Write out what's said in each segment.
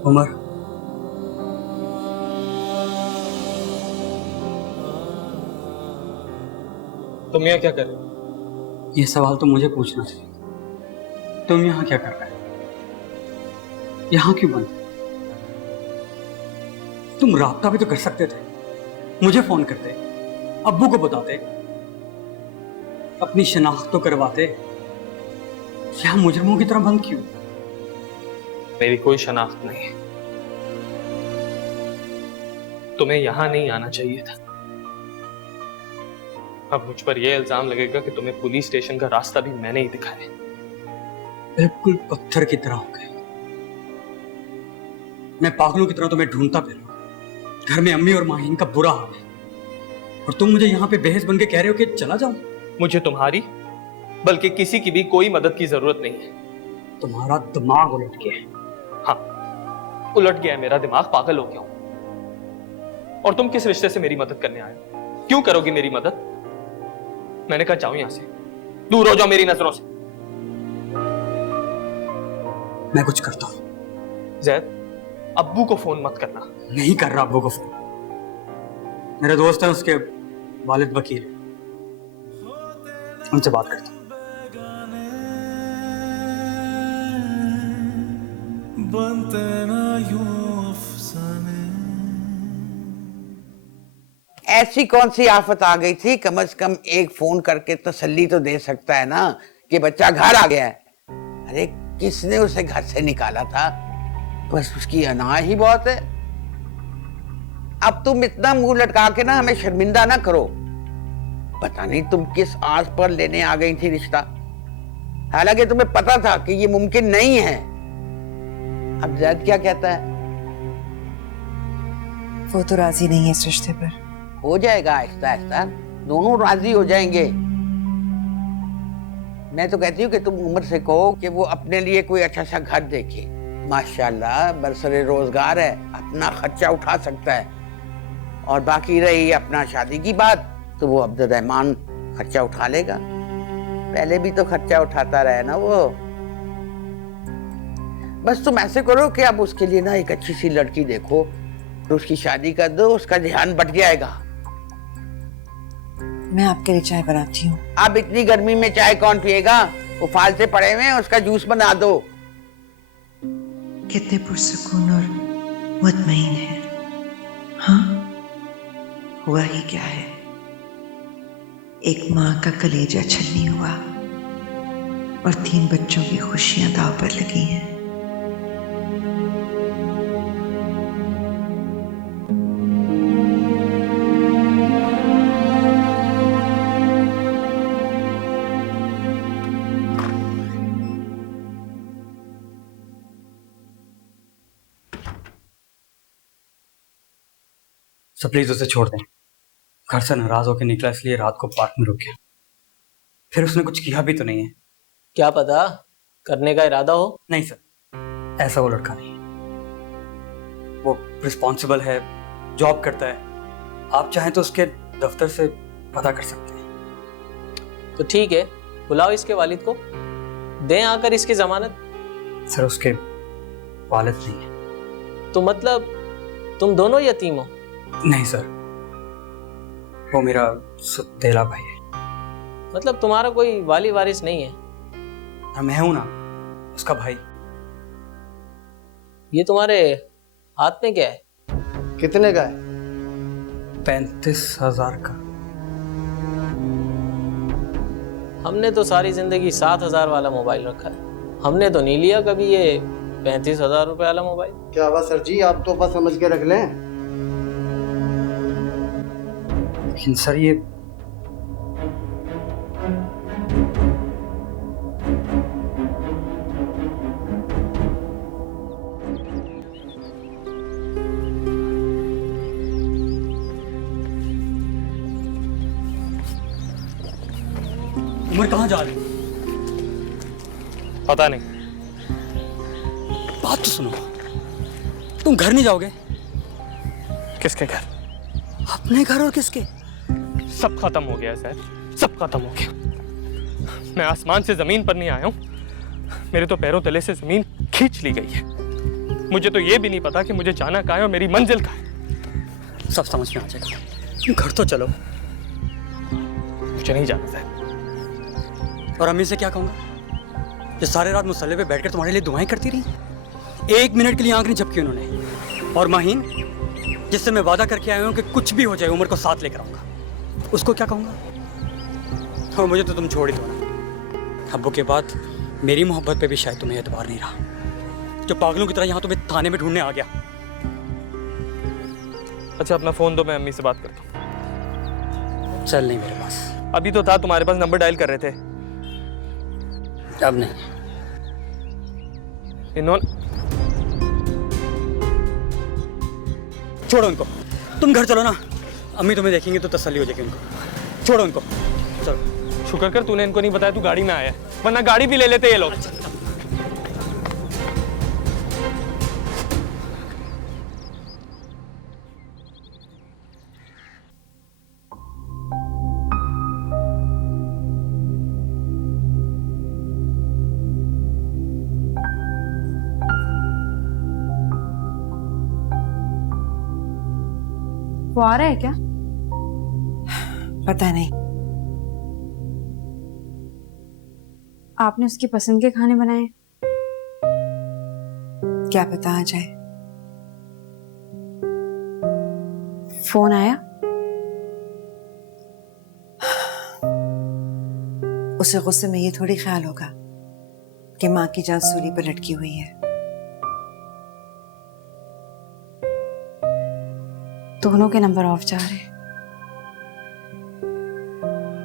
उमर, तुम यहाँ क्या कर रहे हो? ये सवाल तो मुझे पूछना चाहिए। तुम यहाँ क्या कर रहे हो? यहाँ क्यों बंद? तुम राब्ता भी तो कर सकते थे, मुझे फोन करते, अब्बू को बताते, अपनी शनाख्त तो करवाते। यहाँ मुजरिमों की तरह बंद क्यों? मेरी कोई शनाख्त नहीं है। तुम्हें यहां नहीं आना चाहिए था। अब मुझ पर यह इल्जाम लगेगा कि तुम्हें पुलिस स्टेशन का रास्ता भी मैंने ही दिखाया। बिल्कुल पत्थर की तरह हो गए। मैं पागलों की तरह तुम्हें ढूंढता फिर रहा हूं। घर में अम्मी और माहीन का बुरा हाल है और तुम मुझे यहाँ पे बेहस बन के कह रहे हो कि चला जाऊं। मुझे तुम्हारी बल्कि किसी की भी कोई मदद की जरूरत नहीं है। तुम्हारा दिमाग उलट गया है। हाँ, उलट गया है मेरा दिमाग, पागल हो गया हूं। और तुम किस रिश्ते से मेरी मदद करने आए हो? क्यों करोगी मेरी मदद? मैंने कहा जाओ यहां से, दूर हो जाओ मेरी नजरों से। मैं कुछ करता हूं। जैद, अब्बू को फोन मत करना। नहीं कर रहा अब्बू को फोन। मेरे दोस्त हैं, उसके वालिद वकील, उनसे बात करता हूं। ऐसी कौन सी आफत आ गई थी? कम से कम एक फोन करके तसल्ली तो दे सकता है ना कि बच्चा घर आ गया है। अरे किसने उसे घर से निकाला था? बस उसकी अना ही बहुत है। अब तुम इतना मुंह लटका के ना हमें शर्मिंदा ना करो। पता नहीं तुम किस आस पर लेने आ गई थी रिश्ता, हालांकि तुम्हें पता था कि ये मुमकिन नहीं है। अब जैद क्या कहता है? वो तो राजी नहीं है इस रिश्ते पर। हो जाएगा आहिस्ता आहिस्ता, दोनों राजी हो जाएंगे। मैं तो कहती हूँ कि तुम उमर से कहो कि वो अपने लिए कोई अच्छा सा घर देखे। माशाल्लाह बरसरे रोजगार है, अपना खर्चा उठा सकता है। और बाकी रही अपना शादी की बात, तो वो अब्दुर्रहमान खर्चा उठा लेगा। पहले भी तो खर्चा उठाता रहा ना वो। बस तुम ऐसे करो कि अब उसके लिए ना एक अच्छी सी लड़की देखो, तो उसकी शादी कर दो, उसका ध्यान बट जाएगा। मैं आपके लिए चाय बनाती हूँ। अब इतनी गर्मी में चाय कौन पिएगा? वो फालते पड़े हुए हैं, उसका जूस बना दो। कितने पुरसुकून और मुतमईन है। हाँ, हुआ ही क्या है? एक माँ का कलेजा छलनी हुआ और 3 बच्चों की खुशियां दांव पर लगी हैं। सब प्लीज उसे छोड़ दें। घर से नाराज होकर निकला, इसलिए रात को पार्क में रुक गया। फिर उसने कुछ किया भी तो नहीं है। क्या पता करने का इरादा हो। नहीं सर, ऐसा वो लड़का नहीं है। वो रिस्पॉन्सिबल है, जॉब करता है। आप चाहें तो उसके दफ्तर से पता कर सकते हैं। तो ठीक है, बुलाओ इसके वालिद को, दें आकर इसकी जमानत। सर उसके वालिद नहीं है। तो मतलब तुम दोनों यतीम हो? नहीं सर, वो मेरा सुतेला भाई है। मतलब तुम्हारा कोई वाली वारिस नहीं है? और मैं हूं ना उसका भाई। ये तुम्हारे हाथ में क्या है? कितने का है? 35,000 का। हमने तो सारी जिंदगी 7,000 वाला मोबाइल रखा है। हमने तो नहीं लिया कभी ये 35,000 रुपए वाला मोबाइल। क्या हुआ सर जी, आप तो बस समझ के रख लें। लेकिन सर ये उमर कहाँ जा रहे हो? पता नहीं। बात तो सुनो, तुम घर नहीं जाओगे? किसके घर? अपने घर और किसके? सब खत्म हो गया सर, सब खत्म हो गया। मैं आसमान से जमीन पर नहीं आया हूं, मेरे तो पैरों तले से जमीन खींच ली गई है। मुझे तो ये भी नहीं पता कि मुझे जाना कहाँ है और मेरी मंजिल कहाँ है। सब समझ में आ जाएगा। घर तो चलो। मुझे नहीं जाना साहब। और अम्मी से क्या कहूँगा जो सारे रात मुसल्ले पे बैठकर तुम्हारे लिए दुआएं करती रही। एक मिनट के लिए आंख नहीं झपकी उन्होंने। और माहीन जिससे मैं वादा करके आया हूँ कि कुछ भी हो जाए उमर को साथ लेकर आऊँगा, उसको क्या कहूँगा। और मुझे तो तुम छोड़ ही दो ना। अब्बू के बाद मेरी मोहब्बत पे भी शायद तुम्हें एतबार नहीं रहा, जो पागलों की तरह यहाँ तुम्हें थाने में ढूंढने आ गया। अच्छा अपना फोन दो, मैं अम्मी से बात करता हूँ। चल नहीं मेरे पास। अभी तो था, तुम्हारे पास नंबर डायल कर रहे थे। अब नहीं। इन्होंने छोड़ो उनको, तुम घर चलो ना। अम्मी तुम्हें देखेंगे तो तसल्ली हो जाएगी उनको। छोड़ो उनको, चलो। शुक्र कर तूने इनको नहीं बताया तू गाड़ी में आया है, वरना गाड़ी भी ले लेते ये लोग। वो आ रहा है क्या? पता नहीं। आपने उसकी पसंद के खाने बनाए? क्या पता आ जाए। फोन आया? उसे गुस्से में ये थोड़ी ख्याल होगा कि माँ की जान सूली पर लटकी हुई है। दोनों के नंबर ऑफ जा रहे।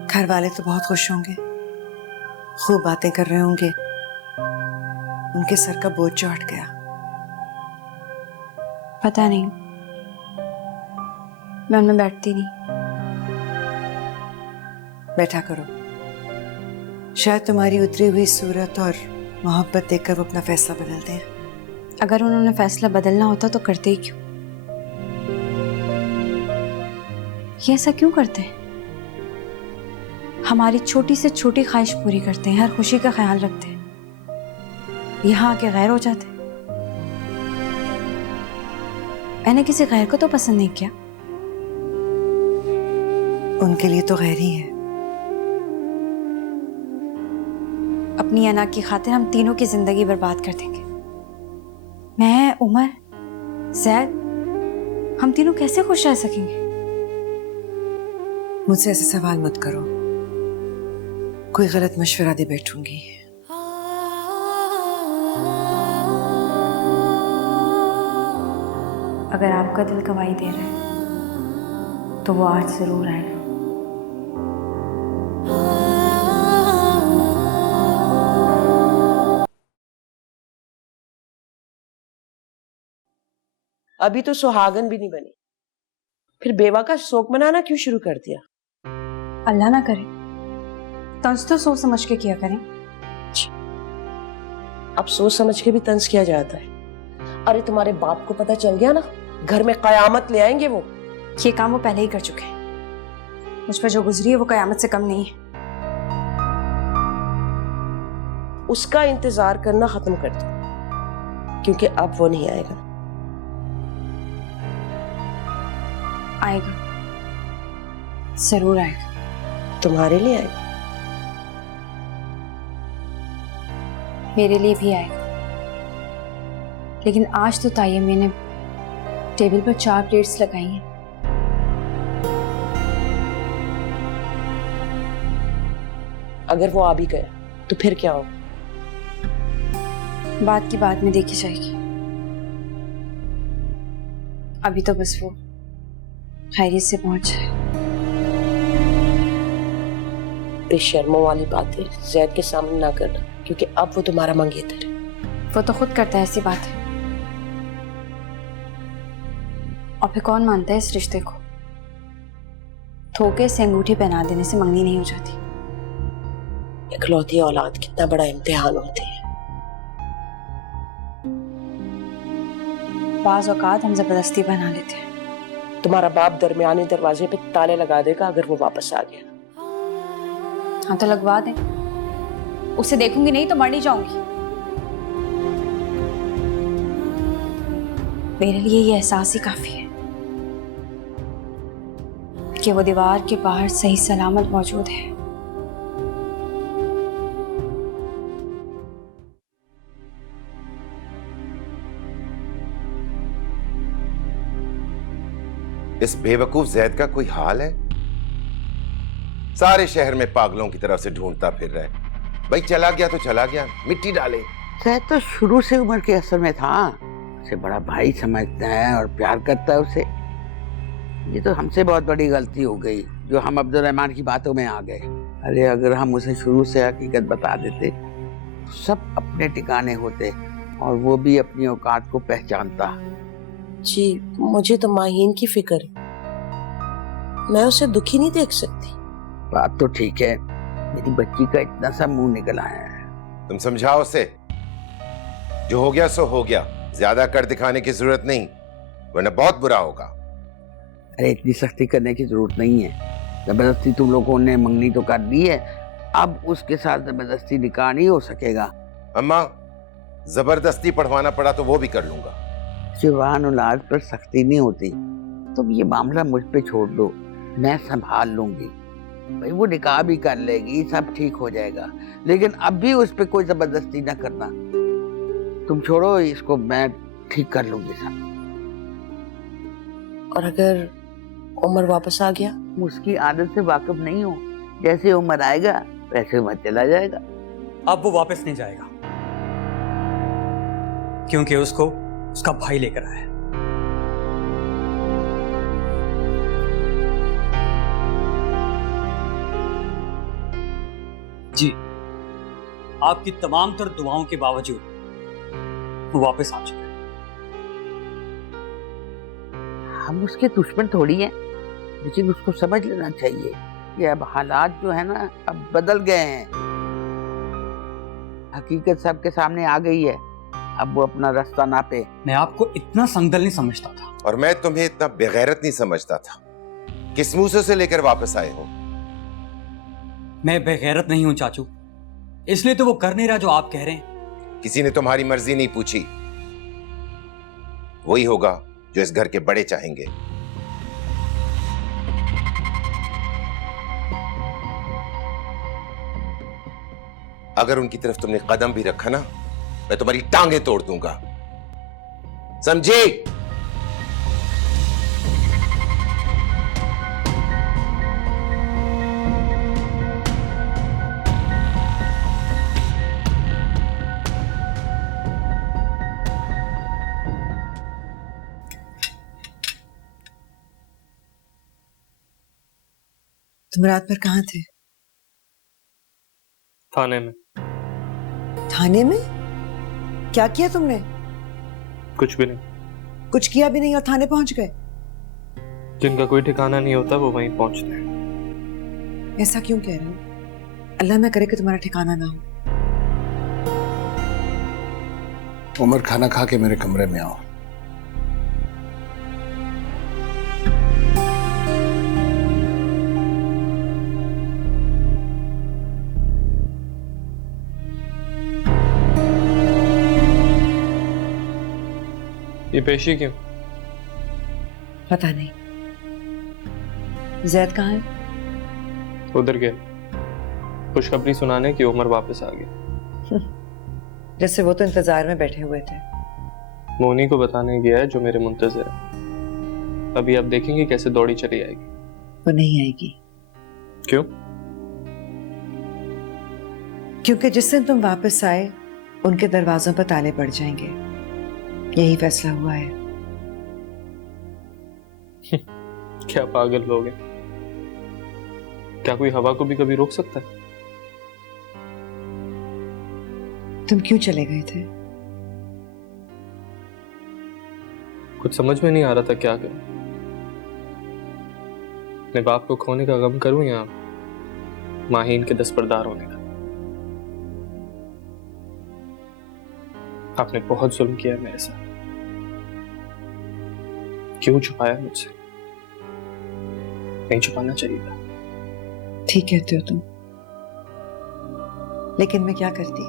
घर वाले तो बहुत खुश होंगे, खूब बातें कर रहे होंगे। उनके सर का बोझ जो हट गया। पता नहीं, मैं उनमें बैठती नहीं। बैठा करो, शायद तुम्हारी उतरी हुई सूरत और मोहब्बत देखकर वो अपना फैसला बदल दें। अगर उन्होंने फैसला बदलना होता तो करते ही क्यों? ये ऐसा क्यों करते हैं? हमारी छोटी से छोटी ख्वाहिश पूरी करते हैं, हर खुशी का ख्याल रखते हैं, यहाँ आके गैर हो जाते हैं। मैंने किसी गैर को तो पसंद नहीं किया। उनके लिए तो गैर ही है। अपनी अना की खातिर हम तीनों की जिंदगी बर्बाद कर देंगे। मैं, उमर, जैद, हम तीनों कैसे खुश रह सकेंगे? मुझसे ऐसे सवाल मत करो, कोई गलत मशवरा दे बैठूंगी। अगर आपका दिल गवाही दे रहा है तो वो आज जरूर आएगा। अभी तो सुहागन भी नहीं बनी, फिर बेवा का शोक मनाना क्यों शुरू कर दिया? अल्लाह ना करे, तंज तो सोच समझ के किया करें। अब सोच समझ के भी तंज किया जाता है। अरे तुम्हारे बाप को पता चल गया ना, घर में कयामत ले आएंगे वो। ये काम वो पहले ही कर चुके हैं। मुझ पर जो गुजरी है वो कयामत से कम नहीं है। उसका इंतजार करना खत्म कर दो, क्योंकि अब वो नहीं आएगा। आएगा, जरूर आएगा। तुम्हारे लिए आएगा, मेरे लिए भी आएगा। लेकिन आज तो तायम ने टेबल पर 4 प्लेट्स लगाई हैं। अगर वो आ भी गया तो फिर क्या होगा? बात की बात में देखी जाएगी। अभी तो बस वो खैरियत से पहुंच जाए। बेशर्मों वाली बातें जैद के सामने ना करना, क्योंकि अब वो तुम्हारा मंगेतर है। वो तो खुद करता है ऐसी बातें, और फिर कौन मानता है इस रिश्ते को? धोखे से अंगूठी पहना देने से मंगनी नहीं हो जाती। इकलौती औलाद कितना बड़ा इम्तिहान होती है। बाज औकात हम जबरदस्ती बना लेते हैं। तुम्हारा बाप दरमियाने दरवाजे पे ताले लगा देगा अगर वो वापस आ गया। हाँ तो लगवा दें, उसे देखूंगी नहीं तो मर नहीं जाऊंगी। मेरे लिए ये एहसास ही काफी है कि वो दीवार के बाहर सही सलामत मौजूद है। इस बेवकूफ जैद का कोई हाल है? सारे शहर में पागलों की तरफ से ढूंढता फिर रहा है। भाई चला गया तो चला गया, मिट्टी डाले। शायद तो शुरू से उमर के असर में था, उसे बड़ा भाई समझता है और प्यार करता है उसे। ये तो हमसे बहुत बड़ी गलती हो गई जो हम अब्दुल रहमान की बातों में आ गए। अरे अगर हम उसे शुरू से हकीकत बता देते तो सब अपने ठिकाने होते और वो भी अपनी औकात को पहचानता। जी मुझे तो माहीन की फिक्र है, मैं उसे दुखी नहीं देख सकती। बात तो ठीक है, मेरी बच्ची का इतना सा मुंह निकल आया है। तुम समझाओ उसे, जो हो गया सो हो गया, ज्यादा कर दिखाने की जरूरत नहीं वरना बहुत बुरा होगा। अरे इतनी सख्ती करने की जरूरत नहीं है, जबरदस्ती तुम लोगों ने मंगनी तो कर दी है, अब उसके साथ जबरदस्ती निकाह नहीं हो सकेगा। अम्मा जबरदस्ती पढ़वाना पड़ा तो वो भी कर लूंगा। जवान औलाद पर सख्ती नहीं होती, तुम ये मामला मुझ पे छोड़ दो, मैं संभाल लूंगी। भाई वो निकाह भी कर लेगी, सब ठीक हो जाएगा, लेकिन अब भी उस पे कोई जबरदस्ती ना करना। तुम छोड़ो इसको, मैं ठीक कर लूंगी सब। और अगर उमर वापस आ गया? उसकी आदत से वाकिफ नहीं हो, जैसे उमर आएगा वैसे उमर चला जाएगा। अब वो वापस नहीं जाएगा क्योंकि उसको उसका भाई लेकर आया है। जी, आपकी तमाम तर दुआओं के बावजूद वो वापस आ चुका है। हम उसके दुश्मन थोड़ी हैं, लेकिन उसको समझ लेना चाहिए कि अब हालात जो है ना अब बदल गए हैं। हकीकत सबके सामने आ गई है, अब वो अपना रास्ता नापे। मैं आपको इतना संगदल नहीं समझता था, और मैं तुम्हें इतना बेगैरत नहीं समझता था। किस मुंह से लेकर वापस आए हो? मैं बेगैरत नहीं हूं चाचू, इसलिए तो वो कर नहीं रहा जो आप कह रहे हैं। किसी ने तुम्हारी मर्जी नहीं पूछी, वही होगा जो इस घर के बड़े चाहेंगे। अगर उनकी तरफ तुमने कदम भी रखा ना, मैं तुम्हारी टांगे तोड़ दूंगा, समझी? तुम रात भर कहाँ थे? थाने में। थाने में? क्या किया तुमने? कुछ भी नहीं। कुछ किया भी नहीं और थाने पहुंच गए? जिनका कोई ठिकाना नहीं होता वो वहीं पहुंचते हैं। ऐसा क्यों कह रहे हो? अल्लाह ना करे कि तुम्हारा ठिकाना ना हो। उमर खाना खा के मेरे कमरे में आओ। ये पेशी क्यों? पता नहीं। जैद कहाँ है? उधर गया खुशखबरी सुनाने की उमर वापस आ गई। जैसे वो तो इंतजार में बैठे हुए थे। मोनी को बताने गया है जो मेरे मुंतजर है। अभी आप देखेंगे कैसे दौड़ी चली आएगी। वो नहीं आएगी। क्यों? क्योंकि जिस दिन तुम वापस आए उनके दरवाजों पर ताले पड़ जाएंगे, यही फैसला हुआ है। क्या पागल लोग हैं? क्या कोई हवा को भी कभी रोक सकता है? तुम क्यों चले गए थे? कुछ समझ में नहीं आ रहा था क्या करूं। अपने बाप को खोने का गम करूं या माहीन के दस्तबरदार होने का। आपने बहुत जुल्म किया मेरे साथ। क्यों छुपाया मुझसे? नहीं छुपाना चाहिए था। ठीक कहते हो तुम, लेकिन मैं क्या करती?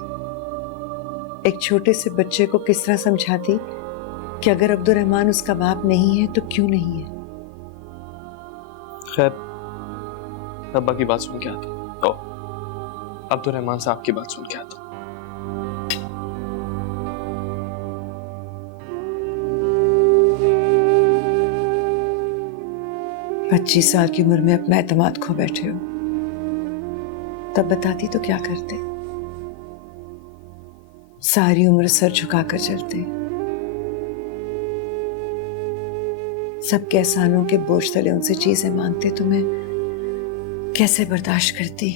एक छोटे से बच्चे को किस तरह समझाती कि अगर अब्दुर्रहमान उसका बाप नहीं है तो क्यों नहीं है? खैर, अब्बा की बात सुन के आता तो अब्दुर्रहमान साहब की बात सुन के आता। 25 साल की उम्र में अपना एतमाद खो बैठे हो। तब बताती तो क्या करते? सारी उम्र सर झुकाकर चलते, सबके एहसानों के बोझ तले उनसे चीजें मांगते, तो मैं कैसे बर्दाश्त करती?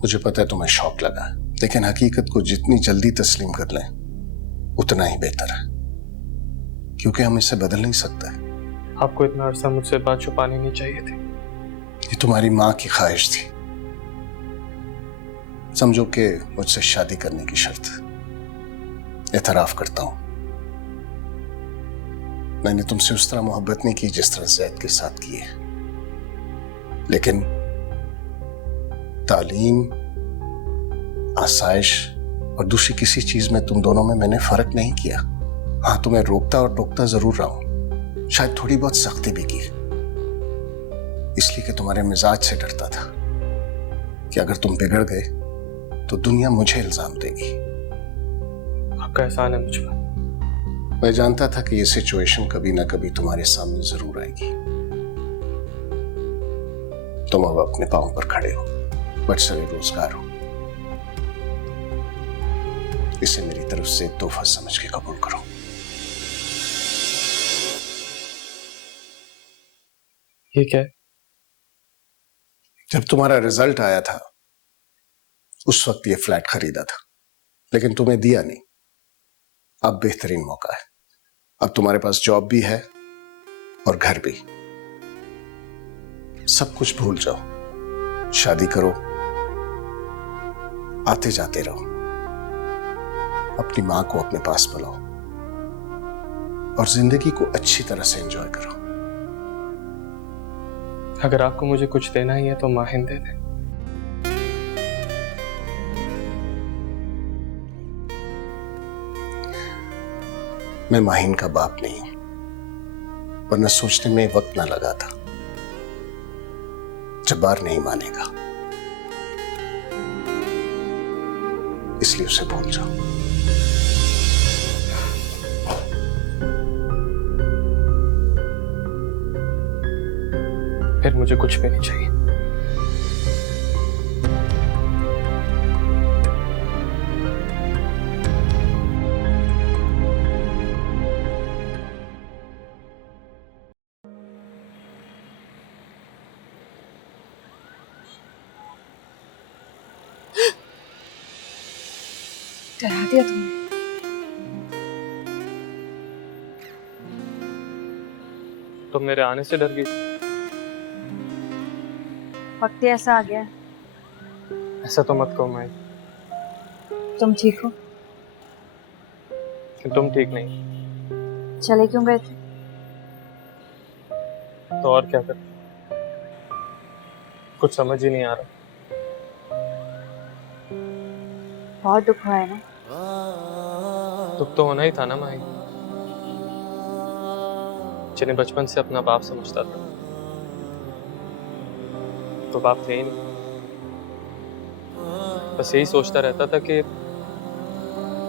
मुझे पता है तुम्हें शौक लगा, लेकिन हकीकत को जितनी जल्दी तस्लीम कर लें उतना ही बेहतर है, क्योंकि हम इसे बदल नहीं सकते। आपको इतना अरसा मुझसे बात छुपानी नहीं चाहिए थी। ये तुम्हारी माँ की ख्वाहिश थी। समझो कि मुझसे शादी करने की शर्त। एतराफ करता हूं, मैंने तुमसे उस तरह मोहब्बत नहीं की जिस तरह जैद के साथ की है, लेकिन तालीम, आसाइश और दूसरी किसी चीज में तुम दोनों में मैंने फर्क नहीं किया। हाँ, तुम्हें रोकता और टोकता जरूर रहा हूं, शायद थोड़ी बहुत सख्ती भी की, इसलिए कि तुम्हारे मिजाज से डरता था कि अगर तुम बिगड़ गए तो दुनिया मुझे इल्जाम देगी। आपका एहसान है मुझ पर। मैं जानता था कि ये सिचुएशन कभी ना कभी तुम्हारे सामने जरूर आएगी। तुम अब अपने पांव पर खड़े हो, बरसरे रोजगार हो, इसे मेरी तरफ से तोहफा समझ के कबूल करो। ये क्या है? जब तुम्हारा रिजल्ट आया था उस वक्त ये फ्लैट खरीदा था, लेकिन तुम्हें दिया नहीं। अब बेहतरीन मौका है। अब तुम्हारे पास जॉब भी है और घर भी। सब कुछ भूल जाओ, शादी करो, आते जाते रहो, अपनी मां को अपने पास बुलाओ और जिंदगी को अच्छी तरह से एंजॉय करो। अगर आपको मुझे कुछ देना ही है तो माहिन दे दें। मैं माहिन का बाप नहीं हूं, वरना सोचने में वक्त ना लगा था। जब्बार नहीं मानेगा, इसलिए उसे भूल जाओ। फिर मुझे कुछ भी नहीं चाहिए। डरा दिया तुमने। तुम मेरे आने से डर गई? वक्त ही ऐसा आ गया। ऐसा तो मत कहो माई। तुम ठीक हो? कि तुम ठीक नहीं। चले क्यों गए थे? तो और क्या कर? कुछ समझ ही नहीं आ रहा। बहुत दुख हुआ है ना? दुख तो होना ही था ना माई। जिन्हें बचपन से अपना बाप समझता था तो बाप थे ही नहीं। बस यही सोचता रहता था कि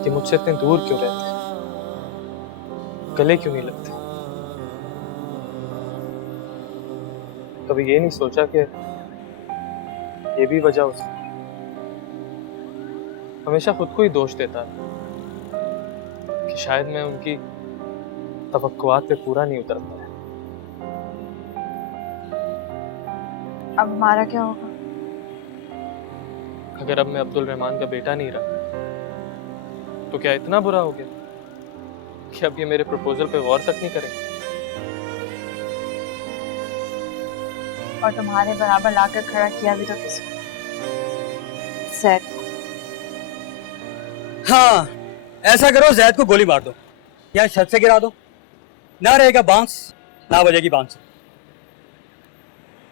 मुझसे इतने दूर क्यों रहते, गले क्यों नहीं लगते। कभी ये नहीं सोचा कि ये भी वजह हो सकती है। हमेशा खुद को ही दोष देता कि शायद मैं उनकी तवक्कुआत पे पूरा नहीं उतर पाया। अब हमारा क्या होगा? अगर अब मैं अब्दुल रहमान का बेटा नहीं रहा तो क्या इतना बुरा हो गया कि अब ये मेरे प्रपोजल पे गौर तक नहीं करेंगे? और तुम्हारे बराबर लाकर खड़ा किया भी तो किसको? जैद। हाँ, ऐसा करो, जैद को गोली मार दो या छत से गिरा दो। ना रहेगा बांस, ना बजेगी बांसुरी।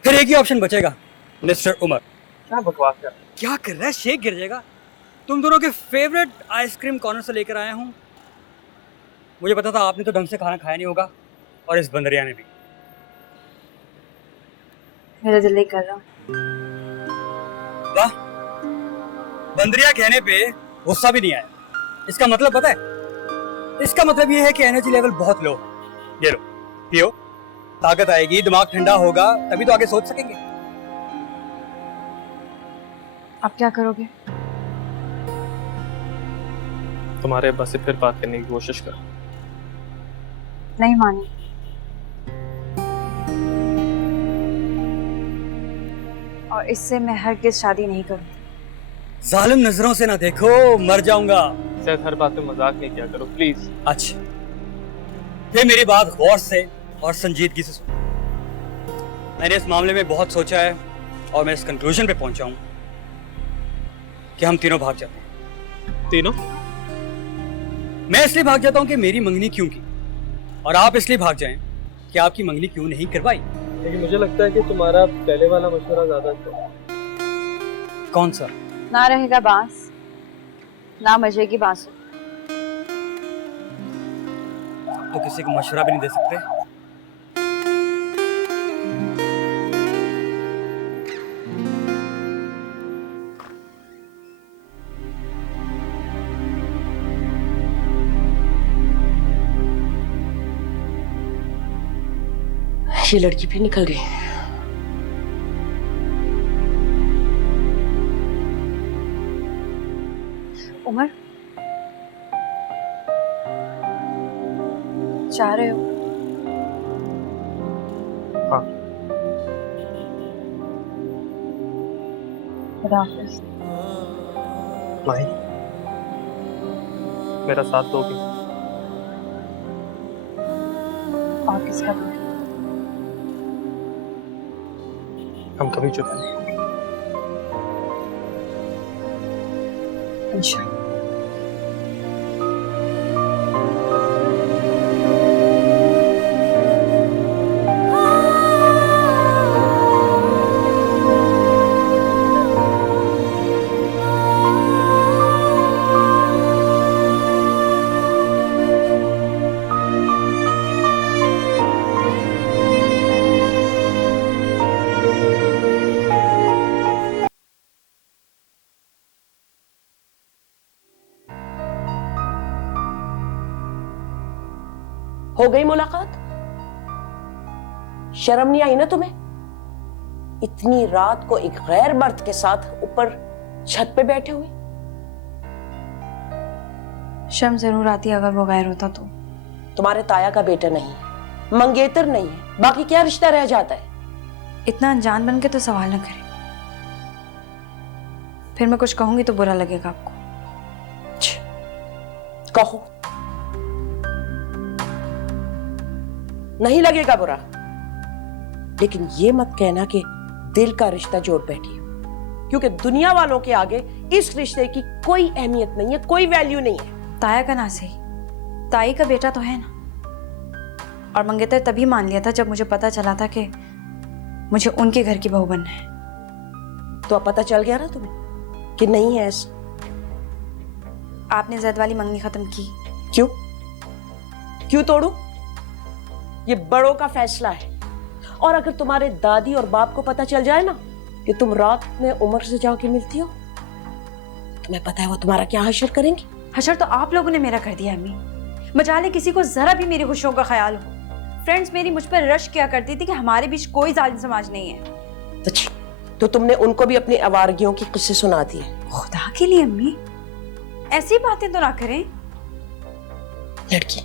फिर एक ही ऑप्शन बचेगा, मिस्टर उमर। क्या बकवास कर? क्या कर रहा है? शेक गिर जाएगा। तुम दोनों के फेवरेट आइसक्रीम कॉर्नर से लेकर आया हूँ। मुझे पता था आपने तो ढंग से खाना खाया नहीं होगा, और इस बंदरिया ने भी। मेरा दिल नहीं कर रहा। वाह, बंदरिया कहने पे गुस्सा भी नहीं आया। इसका मतलब पता है? इसका मतलब ये है कि एनर्जी लेवल बहुत लो है। ये लो, पियो, ताकत आएगी, दिमाग ठंडा होगा, तभी तो आगे सोच सकेंगे। आप क्या करोगे? तुम्हारे अब्बा से फिर बात करने की कोशिश करो। नहीं मानी। और इससे मैं हरगिज़ शादी नहीं करूंगी। जालिम नजरों से ना देखो, मर जाऊंगा। शायद हर बात में मजाक नहीं किया करो प्लीज। अच्छा, फिर मेरी बात गौर से और संजीदगी से सुनो। मैंने इस मामले में बहुत सोचा है और मैं इस कंक्लूजन पे पहुंचा हूं कि हम तीनों भाग जाते हैं। तीनों? मैं इसलिए भाग जाता हूं कि मेरी मंगनी क्यों की, और आप इसलिए भाग जाएं कि आपकी मंगनी क्यों नहीं करवाई। लेकिन मुझे लगता है कि तुम्हारा पहले वाला मशवरा ज्यादा अच्छा है। कौन सा? ना रहेगा बांस, ना बजेगी बांसुरी। तो किसी को मशवरा भी नहीं दे सकते? ये लड़की फिर निकल गई। उमर, जा रहे हो? हाँ। खुदा हाफिज। माही, मेरा साथ दोगी? और किसका भी? हम कभी चुप नहीं। इंशाल्लाह। हो गई मुलाकात? शर्म नहीं आई ना तुम्हें? इतनी रात को एक गैर मर्द के साथ ऊपर छत पे बैठे हुए। शर्म जरूर आती अगर वो गैर होता तो। तुम्हारे ताया का बेटा नहीं है, मंगेतर नहीं है, बाकी क्या रिश्ता रह जाता है? इतना अनजान बन के तो सवाल न करें, फिर मैं कुछ कहूंगी तो बुरा लगेगा आपको। कहो, नहीं लगेगा बुरा, लेकिन ये मत कहना कि दिल का रिश्ता जोड़ बैठी हो, क्योंकि दुनिया वालों के आगे इस रिश्ते की कोई अहमियत नहीं है, कोई वैल्यू नहीं है। ताया का ना सही, ताई का बेटा तो है ना। और मंगेतर तभी मान लिया था जब मुझे पता चला था कि मुझे उनके घर की बहू बनना है। तो अब पता चल गया ना तुम्हें कि नहीं है ऐसा? आपने जैद वाली मंगनी खत्म की। क्यों? क्यों तोड़ू? ये बड़ों का फैसला है। और अगर तुम्हारे दादी और बाप को पता चल जाए ना कि तुम रात में उमर से जाके मिलती हो, तुम्हें पता है वो तुम्हारा क्या हशर करेंगे? हशर तो आप लोगों ने मेरा कर दिया अम्मी। मजाले किसी को जरा भी मेरी खुशियों का ख्याल हो। फ्रेंड्स मेरी मुझ पर रश किया करती थी कि हमारे बीच कोई जालिम समाज नहीं है। अच्छा, तो तुमने उनको भी अपनी आवारगियों की किस्से सुना दिए? खुदा के लिए अम्मी, ऐसी बातें तो ना करें। लड़की,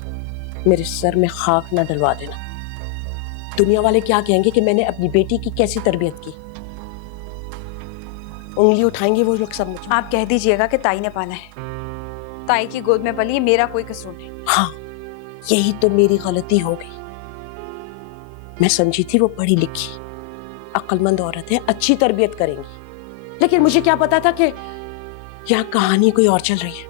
मेरे सर में खाक ना डलवा देना। दुनिया वाले क्या कहेंगे कि मैंने अपनी बेटी की कैसी तरबियत की? उंगली उठाएंगे वो लोग सब मुझे। आप कह दीजिएगा कि ताई ने पाला है, ताई की गोद में पली है, मेरा कोई कसूर नहीं। हाँ, यही तो मेरी गलती हो गई। मैं समझी थी वो पढ़ी लिखी अक्लमंद औरत है, अच्छी तरबियत करेंगी, लेकिन मुझे क्या पता था कि यहाँ कहानी कोई और चल रही है।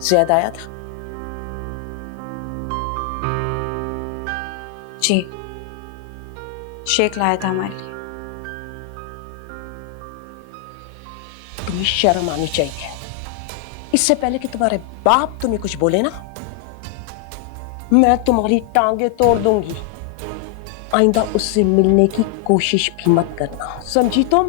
ज़ैद आया था? जी, शेख लाया था हमारे लिए। तुम्हें शर्म आनी चाहिए। इससे पहले कि तुम्हारे बाप तुम्हें कुछ बोले ना, मैं तुम्हारी टांगे तोड़ दूंगी। आइंदा उससे मिलने की कोशिश भी मत करना, समझी तुम?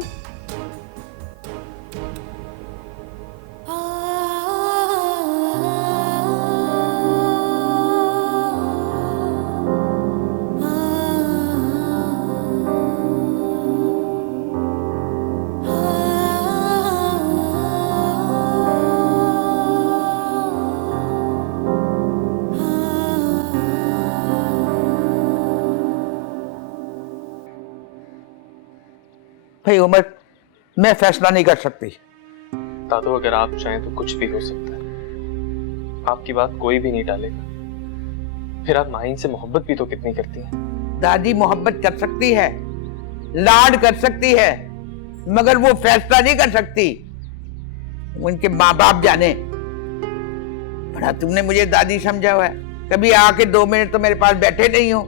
भाई उमर, मैं फैसला नहीं कर सकती। दादू अगर आप चाहें तो कुछ भी हो सकता है। आपकी बात कोई भी नहीं टालेगा। फिर आप माहीन से मोहब्बत भी तो कितनी करती हैं। दादी मोहब्बत कर सकती है, लाड कर सकती है, मगर वो फैसला नहीं कर सकती। उनके माँ बाप जाने। बड़ा तुमने मुझे दादी समझा हुआ है। कभी आके 2 मिनट तो मेरे पास बैठे नहीं हो,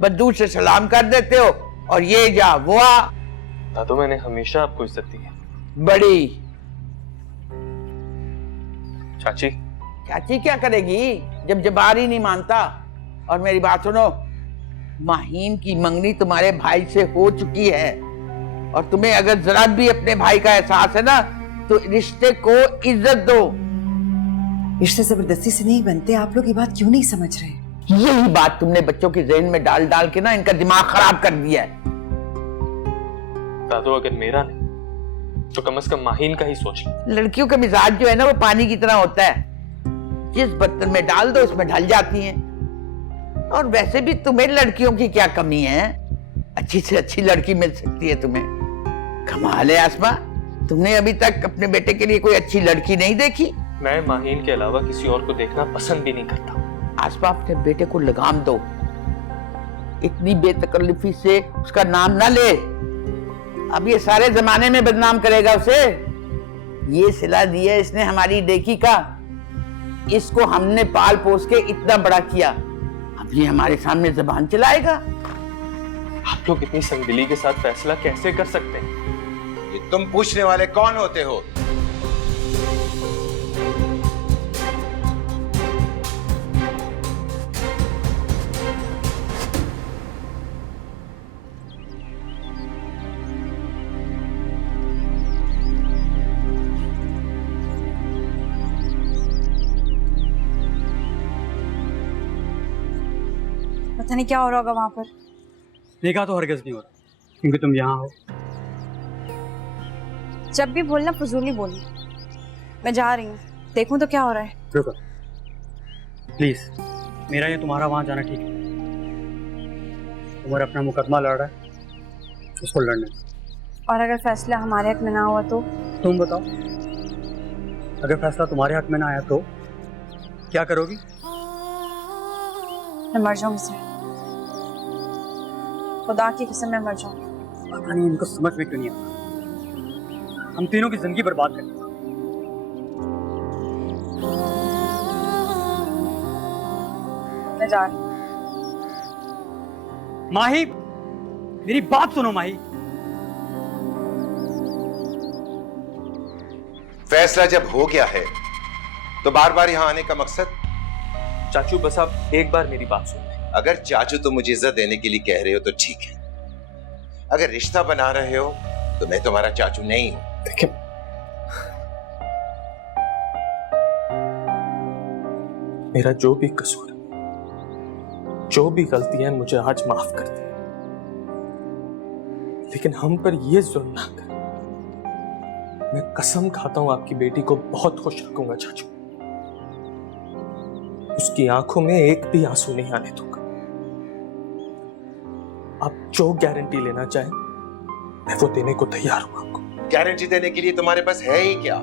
बस दूर से सलाम कर देते हो और ये जा वो आ। दादू मैंने हमेशा आपको इज्जत दी है। बड़ी चाची। चाची क्या करेगी जब जबार ही नहीं मानता। और मेरी बात सुनो, माहीन की मंगनी तुम्हारे भाई से हो चुकी है, और तुम्हें अगर जरा भी अपने भाई का एहसास है ना, तो रिश्ते को इज्जत दो। रिश्ते जबरदस्ती से नहीं बनते। आप लोग ये बात क्यों नहीं समझ रहे? यही बात तुमने बच्चों के ज़हन में डाल डाल के ना इनका दिमाग खराब कर दिया है। दादू अगर मेरा नहीं तो कम से कम माहीन का ही सोच लो। लड़कियों का मिजाज जो है ना, वो पानी की तरह होता है, जिस बर्तन में डाल दो उसमें ढल जाती हैं। और वैसे भी तुम्हें लड़कियों की क्या कमी है? अच्छी से अच्छी लड़की मिल सकती है तुम्हें। कमाल है आसमा, तुमने अभी तक अपने बेटे के लिए कोई अच्छी लड़की नहीं देखी? मैं माहीन के अलावा किसी और को देखना पसंद भी नहीं करता। आसमा, अपने बेटे को लगाम दो। इतनी बेतकल्लुफी से उसका नाम ना ले। अब ये सारे जमाने में बदनाम करेगा उसे। ये सिला दिया इसने हमारी डेकी का। इसको हमने पाल पोस के इतना बड़ा किया, अब ये हमारे सामने जबान चलाएगा। आप लोग इतनी संगदिली के साथ फैसला कैसे कर सकते हैं? ये तुम पूछने वाले कौन होते हो? पता नहीं क्या हो रहा होगा वहां पर। निकाह तो हरगिज़ नहीं हो रहा, क्योंकि तुम यहाँ हो। जब भी बोलना फजूल नहीं बोलना। मैं जा रही हूँ, देखूं तो क्या हो रहा है। रुको प्लीज, मेरा या तुम्हारा वहां जाना ठीक है। उमर अपना मुकदमा लड़ रहा है, उसको लड़ने दो। और अगर फैसला हमारे हक में ना हुआ तो? तुम बताओ, अगर फैसला तुम्हारे हक में ना आया तो क्या करोगी? मैं मर जाऊंगी सर, खुदा की कसम मैं मर जाऊंगी। पता नहीं इनको समझ में क्यों नहीं आता। हम तीनों की जिंदगी बर्बाद कर दी। मैं जा रही हूँ। माही, मेरी बात सुनो माही। फैसला जब हो गया है तो बार बार यहां आने का मकसद? चाचू बस आप एक बार मेरी बात सुन लें। अगर चाचू तो मुझे इज्जत देने के लिए कह रहे हो तो ठीक है, अगर रिश्ता बना रहे हो तो मैं तुम्हारा चाचू नहीं हूं। देखिए, मेरा जो भी कसूर है, जो भी गलती है, मुझे आज माफ कर दे, लेकिन हम पर यह जुल्म ना कर। मैं कसम खाता हूं आपकी बेटी को बहुत खुश रखूंगा चाचू। उसकी आंखों में एक भी आंसू नहीं आने दूंगा। आप जो गारंटी लेना चाहें मैं वो देने को तैयार हूं आपको। गारंटी देने के लिए तुम्हारे पास है ही क्या?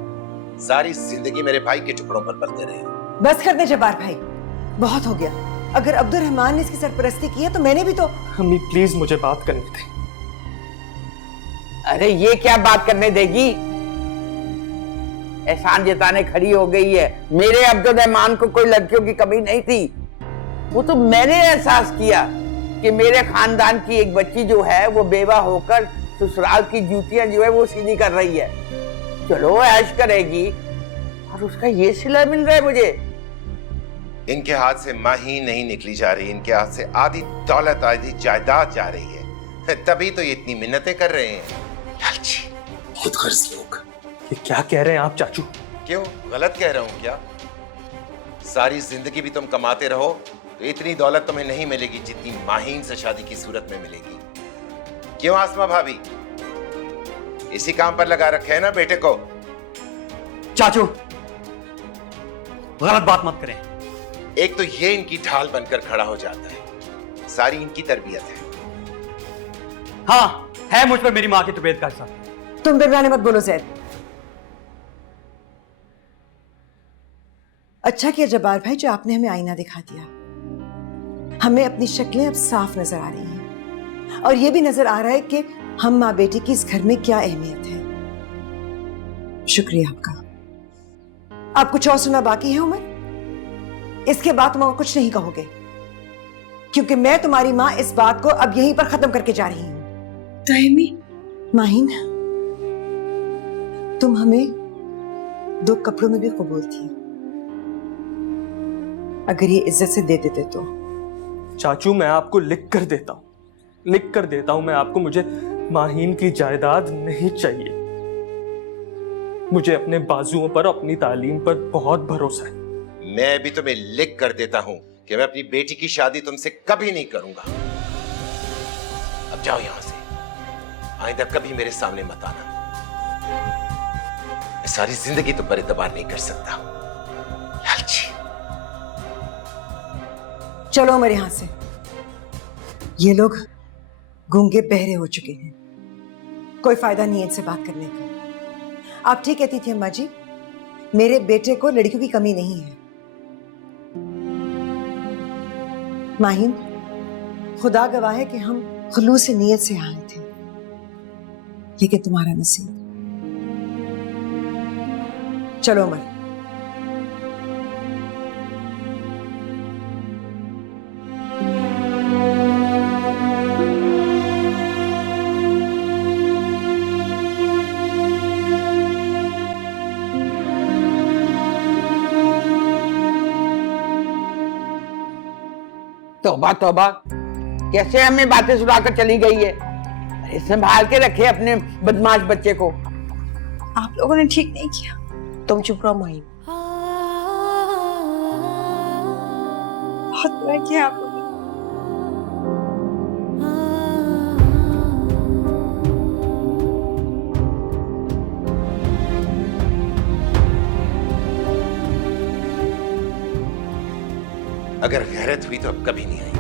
सारी जिंदगी मेरे भाई के टुकड़ों पर पलते रहे। बस कर दे जब्बार भाई, बहुत हो गया। अगर अब्दुल रहमान ने इसकी सरपरस्ती की है तो मैंने भी तो। अम्मी प्लीज मुझे बात करने दें। अरे ये क्या बात करने देगी? एहसान जताने खड़ी हो गई है। मेरे अब्दुर्रहमान को कोई लड़कियों की कमी नहीं थी। वो तो मैंने एहसास किया कि मेरे खानदान की एक बच्ची जो है वो बेवा होकर ससुराल की जूतियां जो है वो सीधी कर रही है। चलो ऐश करेगी, और उसका ये सिला मिल रहा है मुझे। इनके हाथ से माही नहीं निकली जा रही, इनके हाथ से आधी दौलत आधी जायदाद जा रही है, तभी तो ये इतनी मिन्नतें कर रहे हैं। लालची खुदगर्ज लोग। ये क्या कह रहे हैं आप चाचू? क्यों, गलत कह रहा हूं क्या? सारी जिंदगी भी तुम कमाते रहो तो इतनी दौलत तुम्हें नहीं मिलेगी जितनी माहीन से शादी की सूरत में मिलेगी। क्यों आसमा भाभी, इसी काम पर लगा रखे है ना बेटे को? चाचू गलत बात मत करें। एक तो ये इनकी ढाल बनकर खड़ा हो जाता है, सारी इनकी तरबियत है। हाँ, है मुझ पर मेरी माँ की तबीयत का हिस्सा। तुम दरमियाने मत बोलो जैद। अच्छा किया जब्बार भाई जो आपने हमें आईना दिखा दिया। हमें अपनी शक्लें अब साफ नजर आ रही हैं और ये भी नजर आ रहा है कि हम माँ बेटी की इस घर में क्या अहमियत है। शुक्रिया आपका। आप कुछ और सुना बाकी है उमर? इसके बाद तुम और कुछ नहीं कहोगे, क्योंकि मैं तुम्हारी माँ इस बात को अब यहीं पर खत्म करके जा रही हूं। तायमी, माहिन, तुम हमें 2 कपड़ों में भी कबूल थी। अगर ये इज्जत से दे देते तो। चाचू मैं आपको लिख कर देता हूं मैं आपको। मुझे माहीन की जायदाद नहीं चाहिए। मुझे अपने बाजुओं पर, अपनी तालीम पर बहुत भरोसा है। मैं भी तुम्हें लिख कर देता हूं कि मैं अपनी बेटी की शादी तुमसे कभी नहीं करूंगा। अब जाओ यहां से, आइंदा कभी मेरे सामने मत आना। मैं सारी जिंदगी तुम पर एतबार नहीं कर सकता। लालची। चलो मेरे यहां से। ये लोग गूंगे बहरे हो चुके हैं, कोई फायदा नहीं है इनसे बात करने का। आप ठीक कहती थी अम्मा जी, मेरे बेटे को लड़कियों की कमी नहीं है। माहिन, खुदा गवाह है कि हम खुलूस से नीयत से आए थे, लेकिन तुम्हारा नसीब। चलो अमर। तौबा तौबा, कैसे हमें बातें सुनाकर चली गई है। अरे संभाल के रखे अपने बदमाश बच्चे को। आप लोगों ने ठीक नहीं किया। तुम चुप रहो माहिन। बहुत बुरा किया आप लोगों ने। अगर गैरत हुई तो अब कभी नहीं आएंगे।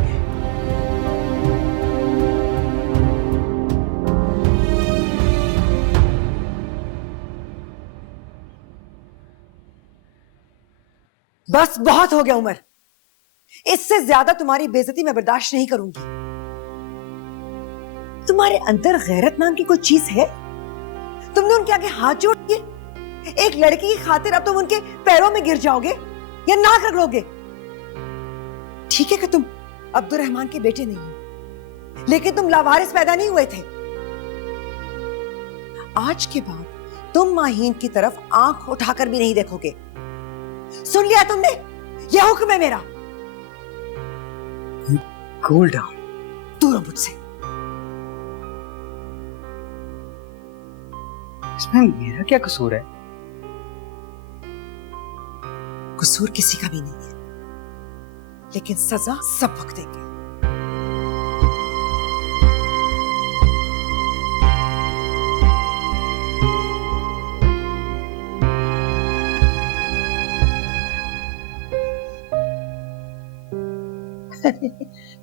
बस बहुत हो गया उमर, इससे ज्यादा तुम्हारी बेइज्जती मैं बर्दाश्त नहीं करूंगी। तुम्हारे अंदर गैरत नाम की कोई चीज है? तुमने उनके आगे हाथ जोड़ दिए। एक लड़की की खातिर अब तुम उनके पैरों में गिर जाओगे या नाक रगड़ोगे? ठीक है कि तुम अब्दुर्रहमान के बेटे नहीं हो, लेकिन तुम लावारिस पैदा नहीं हुए थे। आज के बाद तुम माहीन की तरफ आंख उठाकर भी नहीं देखोगे। सुन लिया तुमने? यह हुक्म है मेरा। Cool down. दूर हो मुझसे। इसमें मेरा क्या कसूर है? कसूर किसी का भी नहीं है, लेकिन सजा सब वक्त देंगे।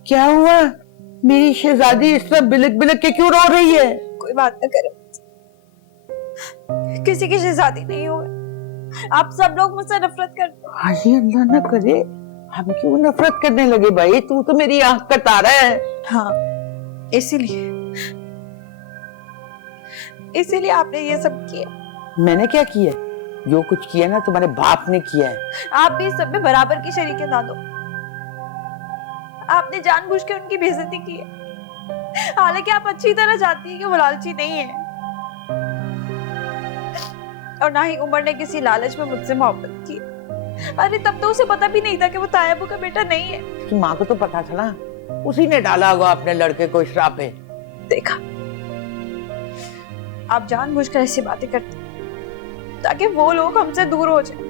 क्या हुआ? मेरी शहजादी इस तरह बिलक बिलक के क्यों रो रही है? कोई बात न करो, किसी की शहजादी नहीं हो। आप सब लोग मुझसे नफरत करते हो। हाजी अल्लाह ना करे, हम क्यों नफरत करने लगे भाई? तू तो मेरी आंख का तारा है। हाँ, इसीलिए आपने ये सब किया। मैंने क्या किया? जो कुछ किया ना तुम्हारे बाप ने किया है। आप भी सब में बराबर की शरीक है दादो। आपने जानबूझ के उनकी बेइज्जती की है, हालांकि आप अच्छी तरह जानती हैं कि वो लालची नहीं है, और ना ही उमर ने किसी लालच में मुझसे मोहब्बत की। अरे तब तो उसे पता भी नहीं था कि वो तायबू का बेटा नहीं है। उसकी माँ को तो पता था ना, उसी ने डाला होगा अपने लड़के को इस राह पे। देखा, आप जानबूझकर ऐसी बातें करते ताकि वो लोग हमसे दूर हो जाए।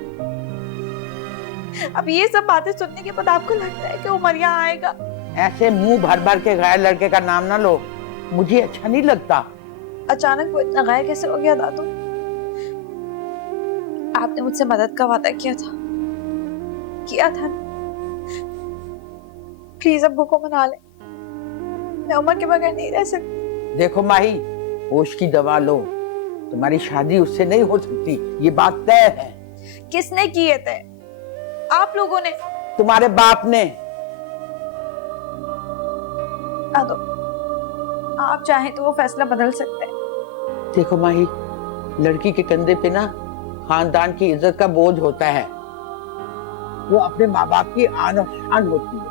अब ये सब बातें सुनने के बाद आपको लगता है कि उमर यहाँ आएगा? ऐसे मुंह भर भर के गैर लड़के का नाम ना लो, मुझे अच्छा नहीं लगता। अचानक वो इतना गैर कैसे हो गया दादू? आपने मुझसे मदद का वादा किया था ना? प्लीज अब्बू को मना ले, मैं उमर के बगैर नहीं रह सकती। देखो माही, होश की दवा लो, तुम्हारी शादी उससे नहीं हो सकती, ये बात तय है। किसने की है तय? आप लोगों ने। तुम्हारे बाप ने। दादू, आप चाहें तो वो फैसला बदल सकते हैं। देखो माही, लड़की के कंधे पे ना खानदान की इज्जत का बोझ होता है, वो अपने माँ बाप की आन और शान होती है।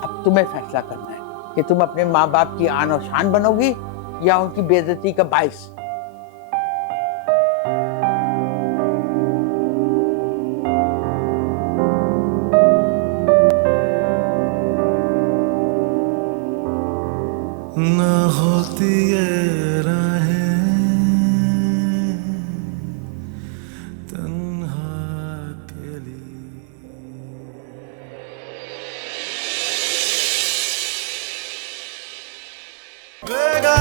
अब तुम्हें फैसला करना है कि तुम अपने माँ बाप की आन और शान बनोगी या उनकी बेइज्जती का बाइस। न होती ये राहें तन्हा के लिए। बेगा